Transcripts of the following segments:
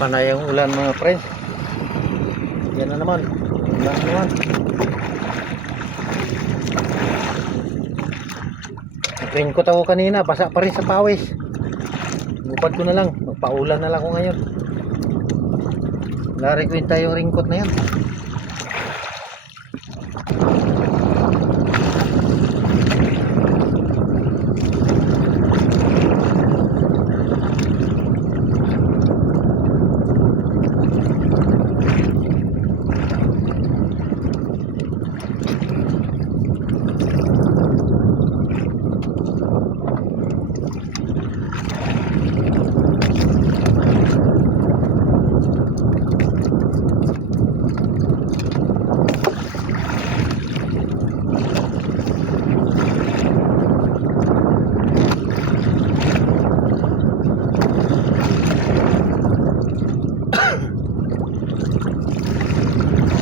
Panay ang ulan mga pre. Yan na naman. Ulan na naman. Nag-raincoat ako kanina. Basa pa rin sa pawis. Bupad ko na lang. Magpaulan na lang ako ngayon. Narikwinta yung raincoat na yan.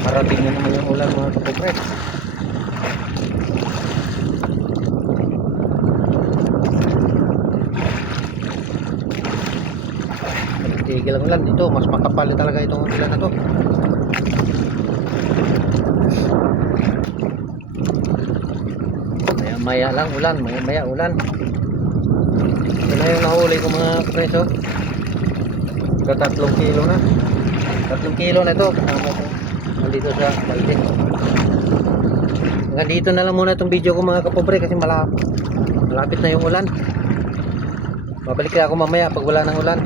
Parating na naman yung ulan mga kapopre. Tigil ang ulan dito. Mas makapal talaga itong ulan na to. Maya lang ulan. Maya ulan. Ito na yung nahuli ko mga preso. 3 kilo na. 3 kilo na ito. Kasama ko nandito sa balde. Hanggang dito na lang muna itong video ko mga kapobre kasi malapit na yung ulan. Babalik ako mamaya pag wala ng ulan.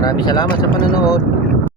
Maraming salamat sa panonood.